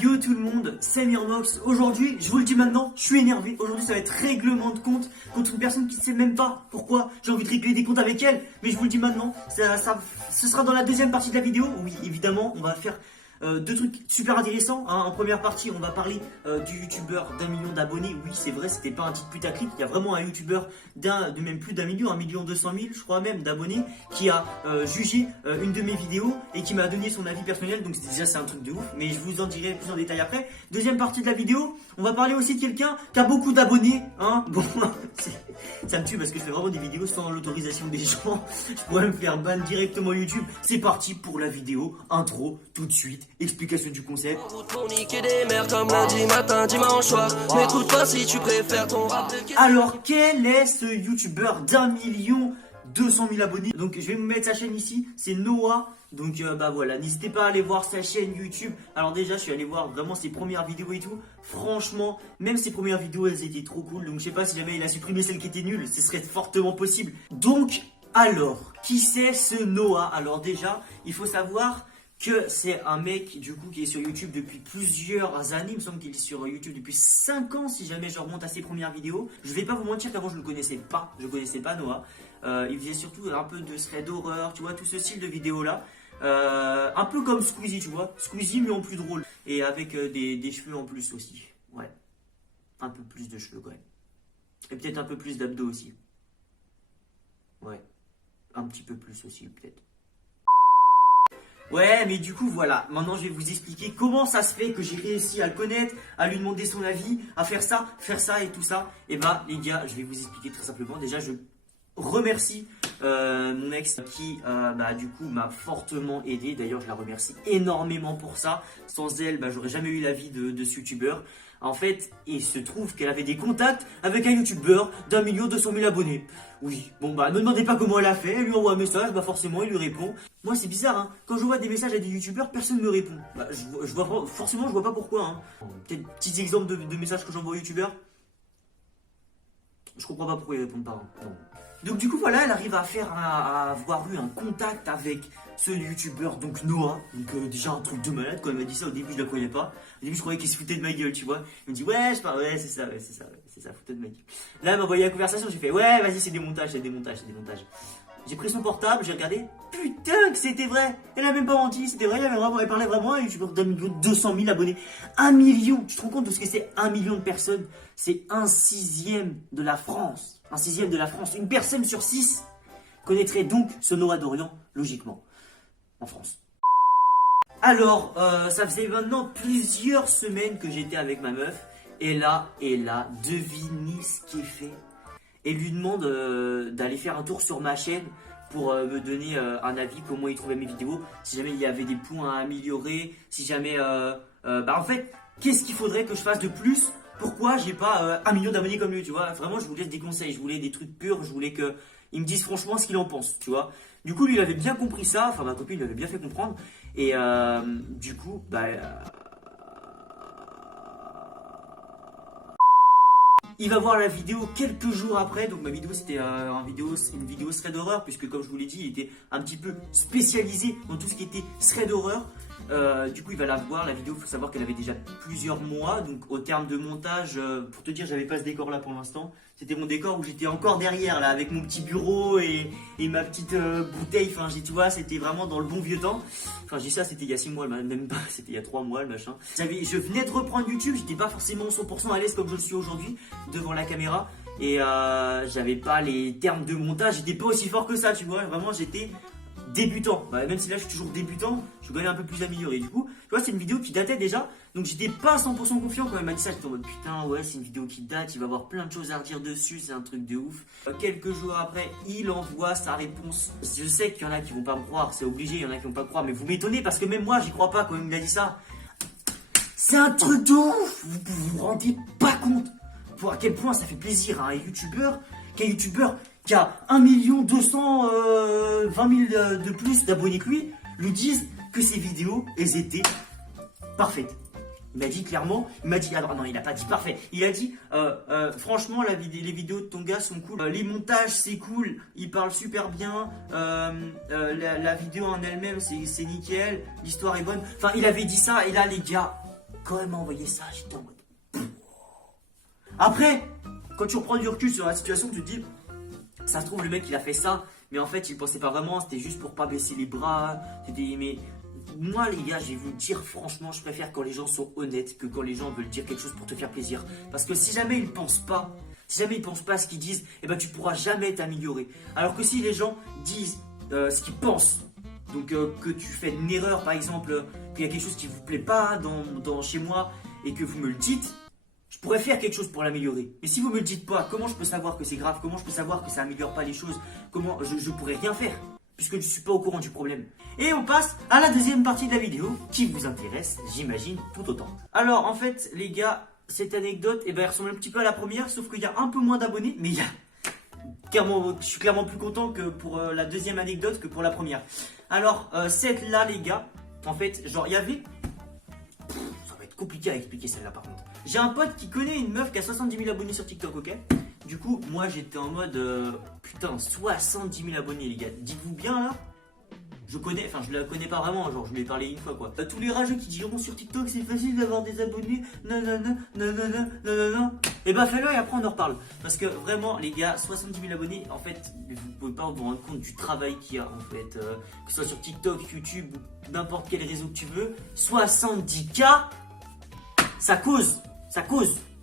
Yo tout le monde, c'est Mirmox. Aujourd'hui, je vous le dis maintenant, je suis énervé. Aujourd'hui, ça va être règlement de compte contre une personne qui ne sait même pas pourquoi j'ai envie de régler des comptes avec elle. Mais je vous le dis maintenant, ce sera dans la deuxième partie de la vidéo. Oui, évidemment, on va faire deux trucs super intéressants. En première partie, on va parler du youtubeur d'1 million d'abonnés. Oui, c'est vrai, c'était pas un titre putaclic. Il y a vraiment un youtubeur de même plus d'1 million, 1 200 000, je crois même, d'abonnés, qui a jugé une de mes vidéos et qui m'a donné son avis personnel. Donc déjà, c'est un truc de ouf. Mais je vous en dirai plus en détail après. Deuxième partie de la vidéo, on va parler aussi de quelqu'un qui a beaucoup d'abonnés. Hein, bon, ça me tue parce que je fais vraiment des vidéos sans l'autorisation des gens. Je pourrais me faire ban directement YouTube. C'est parti pour la vidéo. Intro, tout de suite. Explication du concept. Alors, quel est ce youtubeur d'1 200 000 abonnés? Donc, je vais vous mettre sa chaîne ici. C'est Noah. Donc, bah voilà. N'hésitez pas à aller voir sa chaîne YouTube. Alors, déjà, je suis allé voir vraiment ses premières vidéos et tout. Franchement, même ses premières vidéos, elles étaient trop cool. Donc, je sais pas si jamais il a supprimé celles qui étaient nulles. Ce serait fortement possible. Donc, alors, qui c'est ce Noah? Alors, déjà, il faut savoir que c'est un mec du coup qui est sur YouTube depuis plusieurs années. Il me semble qu'il est sur YouTube depuis 5 ans si jamais je remonte à ses premières vidéos. Je vais pas vous mentir qu'avant je ne le connaissais pas. Je connaissais pas Noah. Il faisait surtout un peu de thread d'horreur, tu vois, tout ce style de vidéo là. Un peu comme Squeezie, tu vois. Squeezie mais en plus drôle. Et avec des cheveux en plus aussi. Ouais. Un peu plus de cheveux quand même. Et peut-être un peu plus d'abdos aussi. Ouais. Un petit peu plus aussi peut-être. Ouais, mais du coup, voilà. Maintenant, je vais vous expliquer comment ça se fait que j'ai réussi à le connaître, à lui demander son avis, à faire ça et tout ça. Et bah, les gars, je vais vous expliquer très simplement. Déjà, je remercie mon ex qui, du coup, m'a fortement aidé. D'ailleurs, je la remercie énormément pour ça. Sans elle, j'aurais jamais eu la vie de ce youtubeur. En fait, il se trouve qu'elle avait des contacts avec un youtubeur d'1 200 000 abonnés. Oui, bon ne me demandez pas comment elle a fait, elle lui envoie un message, forcément il lui répond. Moi c'est bizarre, hein, quand je vois des messages à des youtubeurs, personne ne me répond. Je vois pas pourquoi. Hein. Peut-être petits exemples de messages que j'envoie aux youtubeurs. Je comprends pas pourquoi ils répondent pas. Hein. Non. Donc du coup voilà, elle arrive à avoir eu un contact avec ce youtubeur, donc Noah. Donc déjà un truc de malade, quand elle m'a dit ça au début je la croyais pas. Au début je croyais qu'il se foutait de ma gueule, tu vois. Il me dit ouais, c'est ça, foutait de ma gueule. Là elle m'a envoyé la conversation, j'ai fait ouais vas-y c'est des montages. J'ai pris son portable, j'ai regardé, putain que c'était vrai. Elle a même pas menti, c'était vrai, elle parlait vraiment à un youtubeur d'1 200 000 abonnés. 1 million, tu te rends compte de ce que c'est 1 million de personnes? C'est 1/6 de la France. 1/6 de la France. Une personne sur 6 connaîtrait donc ce Noah Dorian, logiquement, en France. Alors, ça faisait maintenant plusieurs semaines que j'étais avec ma meuf. Et là, devinez ce qui est fait. Elle lui demande d'aller faire un tour sur ma chaîne pour me donner un avis, comment il trouvait mes vidéos, si jamais il y avait des points à améliorer, si jamais... en fait, qu'est-ce qu'il faudrait que je fasse de plus? Pourquoi j'ai pas 1 million d'abonnés comme lui, tu vois? Vraiment, je voulais des conseils, je voulais des trucs purs, je voulais qu'il me dise franchement ce qu'il en pense, tu vois? Du coup, lui, il avait bien compris ça, enfin ma copine l'avait bien fait comprendre, et du coup, il va voir la vidéo quelques jours après. Donc ma vidéo c'était une vidéo thread d'horreur, puisque comme je vous l'ai dit, il était un petit peu spécialisé dans tout ce qui était thread d'horreur. Du coup il va la voir la vidéo, il faut savoir qu'elle avait déjà plusieurs mois. Donc au terme de montage, pour te dire j'avais pas ce décor là pour l'instant. C'était mon décor où j'étais encore derrière là avec mon petit bureau et ma petite bouteille. Enfin tu vois, c'était vraiment dans le bon vieux temps. Enfin je dis ça, c'était il y a 6 mois, même pas, c'était il y a 3 mois le machin. Je venais de reprendre YouTube, j'étais pas forcément 100% à l'aise comme je le suis aujourd'hui devant la caméra. Et j'avais pas les termes de montage, j'étais pas aussi fort que ça, tu vois. Vraiment j'étais débutant, même si là je suis toujours débutant, je dois aller un peu plus amélioré. Du coup, tu vois, c'est une vidéo qui datait déjà, donc j'étais pas 100% confiant quand elle m'a dit ça. J'étais en mode putain, ouais, c'est une vidéo qui date, il va avoir plein de choses à redire dessus, c'est un truc de ouf. Quelques jours après, il envoie sa réponse. Je sais qu'il y en a qui vont pas me croire, c'est obligé, il y en a qui vont pas me croire, mais vous m'étonnez parce que même moi j'y crois pas quand il m'a dit ça. C'est un truc de ouf, vous rendez pas compte pour à quel point ça fait plaisir à un youtubeur qui a 1 220 000 de plus d'abonnés que lui disent que ses vidéos, elles étaient parfaites. Il m'a dit clairement, alors non, il n'a pas dit parfait, il a dit franchement les vidéos de ton gars sont cool, les montages c'est cool, il parle super bien, la vidéo en elle-même c'est nickel, l'histoire est bonne. Enfin il avait dit ça et là les gars, Quand elle m'a envoyé ça, j'étais en mode... Après, quand tu reprends du recul sur la situation, tu te dis, ça se trouve, le mec, il a fait ça, mais en fait, il pensait pas vraiment, c'était juste pour pas baisser les bras. Mais moi, les gars, je vais vous dire, franchement, je préfère quand les gens sont honnêtes que quand les gens veulent dire quelque chose pour te faire plaisir. Parce que si jamais ils pensent pas, à ce qu'ils disent, eh ben, tu pourras jamais t'améliorer. Alors que si les gens disent ce qu'ils pensent, donc que tu fais une erreur, par exemple, qu'il y a quelque chose qui vous plaît pas chez moi, et que vous me le dites, je pourrais faire quelque chose pour l'améliorer. Mais si vous me le dites pas, comment je peux savoir que c'est grave? Comment je peux savoir que ça améliore pas les choses? Comment je pourrais rien faire puisque je ne suis pas au courant du problème. Et on passe à la deuxième partie de la vidéo qui vous intéresse, j'imagine, tout autant. Alors en fait, les gars, cette anecdote, elle ressemble un petit peu à la première, sauf qu'il y a un peu moins d'abonnés, mais je suis clairement plus content que pour la deuxième anecdote que pour la première. Alors, cette là, les gars, en fait, genre, il y avait... Ça va être compliqué à expliquer celle-là par contre. J'ai un pote qui connaît une meuf qui a 70 000 abonnés sur TikTok, ok? Du coup, moi j'étais en mode putain, 70 000 abonnés, les gars. Dites-vous bien là, je la connais pas vraiment, genre je lui ai parlé une fois quoi. Tous les rageux qui diront sur TikTok c'est facile d'avoir des abonnés, non. Et bah fais-le et après on en reparle. Parce que vraiment, les gars, 70 000 abonnés, en fait, vous pouvez pas vous rendre compte du travail qu'il y a en fait. Que ce soit sur TikTok, YouTube, n'importe quel réseau que tu veux, 70K, ça cause.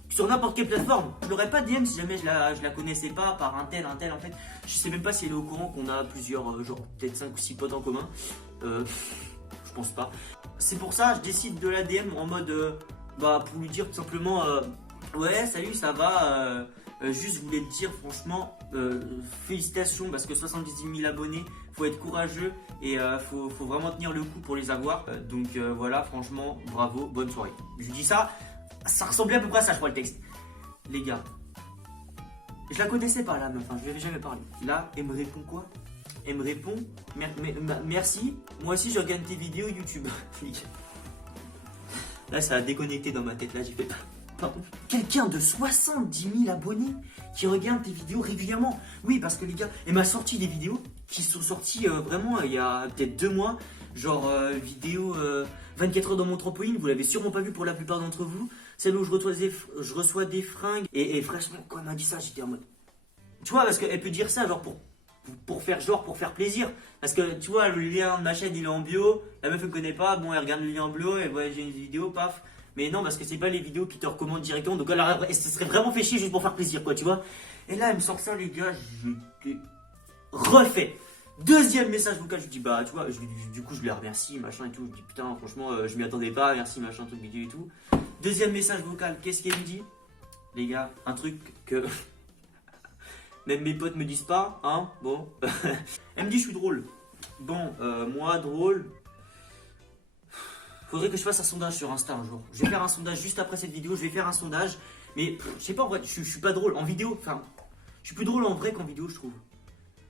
Sur n'importe quelle plateforme. Je l'aurais pas DM si jamais je la connaissais pas par un tel en fait. Je sais même pas si elle est au courant qu'on a plusieurs, genre peut-être 5 ou 6 potes en commun. Je pense pas. C'est pour ça je décide de la DM en mode pour lui dire tout simplement ouais salut ça va, juste je voulais te dire franchement félicitations parce que 70 000 abonnés, faut être courageux et faut vraiment tenir le coup pour les avoir. Donc voilà, franchement bravo, bonne soirée. Je dis ça. Ça ressemblait à peu près à ça, je crois, le texte. Les gars, je la connaissais pas, la meuf, je lui avais jamais parlé. Là, elle me répond quoi? Elle me répond merci, moi aussi je regarde tes vidéos YouTube. Là, ça a déconnecté dans ma tête, là, j'ai fait pardon. Quelqu'un de 70 000 abonnés qui regarde tes vidéos régulièrement. Oui, parce que les gars, elle m'a sorti des vidéos qui sont sorties vraiment il y a peut-être 2 mois. Genre vidéo 24 heures dans mon trampoline, vous l'avez sûrement pas vu pour la plupart d'entre vous. Celle où je reçois des fringues. Et franchement, quand elle m'a dit ça, j'étais en mode... Tu vois, parce qu'elle peut dire ça genre pour faire plaisir. Parce que tu vois, le lien de ma chaîne il est en bio. La meuf elle me connaît pas, bon elle regarde le lien en bio, elle voit j'ai une vidéo, paf. Mais non, parce que c'est pas les vidéos qui te recommandent directement. Donc elle se serait vraiment fait chier juste pour faire plaisir, quoi, tu vois. Et là, elle me sort ça, les gars, j'étais refait. Deuxième message vocal, je dis bah tu vois, du coup je lui remercie, machin et tout, je dis putain franchement je m'y attendais pas, merci machin, truc vidéo et tout. Deuxième message vocal, qu'est-ce qu'elle me dit? Les gars, un truc que même mes potes me disent pas, hein, bon. Elle me dit je suis drôle. Bon, moi drôle, faudrait que je fasse un sondage sur Insta un jour. Je vais faire un sondage juste après cette vidéo, je vais faire un sondage, mais je sais pas en vrai, je suis pas drôle en vidéo, enfin, je suis plus drôle en vrai qu'en vidéo je trouve.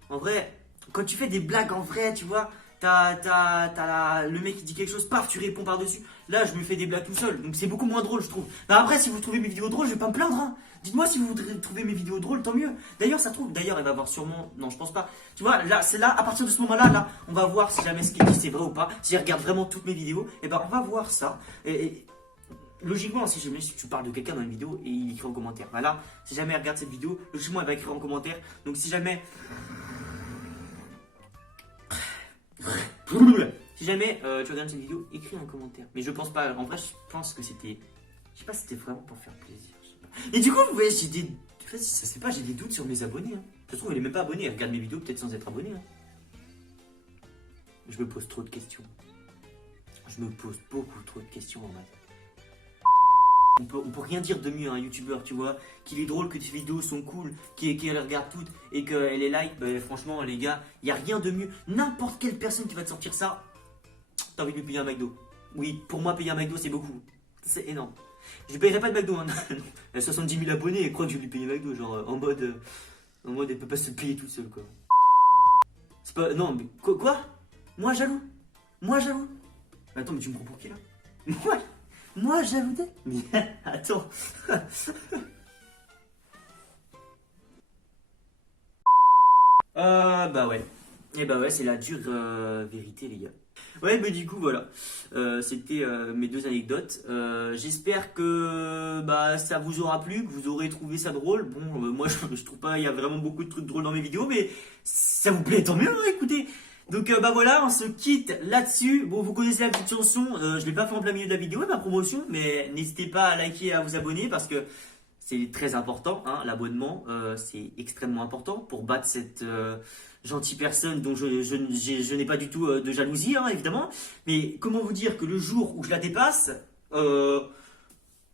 En vrai... Quand tu fais des blagues en vrai, tu vois, le mec qui dit quelque chose, paf, tu réponds par-dessus. Là, je me fais des blagues tout seul, donc c'est beaucoup moins drôle, je trouve. Bah après, si vous trouvez mes vidéos drôles, je vais pas me plaindre, hein. Dites-moi si vous trouvez mes vidéos drôles, tant mieux. D'ailleurs, ça trouve, elle va voir sûrement... Non, je pense pas. Tu vois, là, c'est là, à partir de ce moment-là, là, on va voir si jamais ce qu'il dit c'est vrai ou pas. Si elle regarde vraiment toutes mes vidéos, et ben on va voir ça. Et logiquement, si jamais tu parles de quelqu'un dans une vidéo et il écrit en commentaire, bah là, si jamais elle regarde cette vidéo, logiquement, elle va écrire en commentaire. Donc si jamais... Si jamais tu regardes cette vidéo, écris un commentaire. Mais je pense pas, en vrai, je pense que c'était... Je sais pas si c'était vraiment pour faire plaisir. Je sais pas. Et du coup, vous voyez, j'ai des... En fait, ça se fait pas, j'ai des doutes sur mes abonnés. Hein. Ça se trouve, elle est même pas abonnée, elle regarde mes vidéos peut-être sans être abonnée. Hein. Je me pose trop de questions. Je me pose beaucoup trop de questions en fait. On peut rien dire de mieux à un youtubeur, tu vois, qu'il est drôle, que tes vidéos sont cool, qu'elle regarde toutes et qu'elle est like, bah, franchement les gars, il n'y a rien de mieux. N'importe quelle personne qui va te sortir ça, t'as envie de lui payer un McDo. Oui, pour moi payer un McDo c'est beaucoup, c'est énorme. Je ne payerai pas de McDo, hein. Elle a 70 000 abonnés et croit que je vais lui payer McDo, genre en mode elle peut pas se payer toute seule quoi. C'est pas, non mais quoi? Moi jaloux? Attends mais tu me prends pour qui là? Moi j'ajoutais. Mais attends. Bah ouais. Et bah ouais, c'est la dure vérité les gars. Ouais, mais du coup, voilà. C'était mes deux anecdotes. J'espère que bah, ça vous aura plu, que vous aurez trouvé ça drôle. Bon, moi, je trouve pas, il y a vraiment beaucoup de trucs drôles dans mes vidéos, mais ça vous plaît, tant mieux, hein, écoutez. Donc, bah voilà, on se quitte là-dessus. Bon, vous connaissez la petite chanson. Je l'ai pas fait en plein milieu de la vidéo, ma promotion, mais n'hésitez pas à liker et à vous abonner parce que c'est très important, hein, l'abonnement, c'est extrêmement important pour battre cette gentille personne dont je n'ai pas du tout de jalousie, hein, évidemment. Mais comment vous dire que le jour où je la dépasse, euh,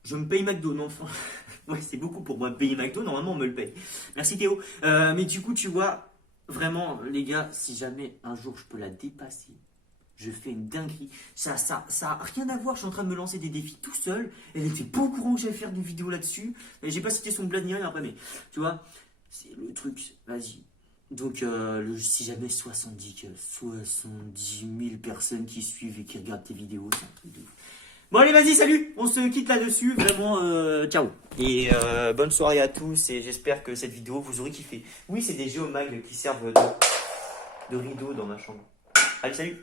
je me paye McDo, non? Ouais, c'est beaucoup pour moi de payer McDo, normalement on me le paye. Merci Théo. Mais du coup, tu vois, vraiment, les gars, si jamais un jour je peux la dépasser, je fais une dinguerie. Ça a rien à voir. Je suis en train de me lancer des défis tout seul. Elle était pas au courant que j'allais faire des vidéos là-dessus. Et j'ai pas cité son blad ni rien après, mais tu vois, c'est le truc. Vas-y. Donc, si jamais 70 000 personnes qui suivent et qui regardent tes vidéos, c'est un truc de ouf. Bon, allez, vas-y, salut. On se quitte là-dessus. Vraiment, ciao. Et bonne soirée à tous. Et j'espère que cette vidéo vous aurez kiffé. Oui, c'est des géomags qui servent de rideau dans ma chambre. Allez, salut.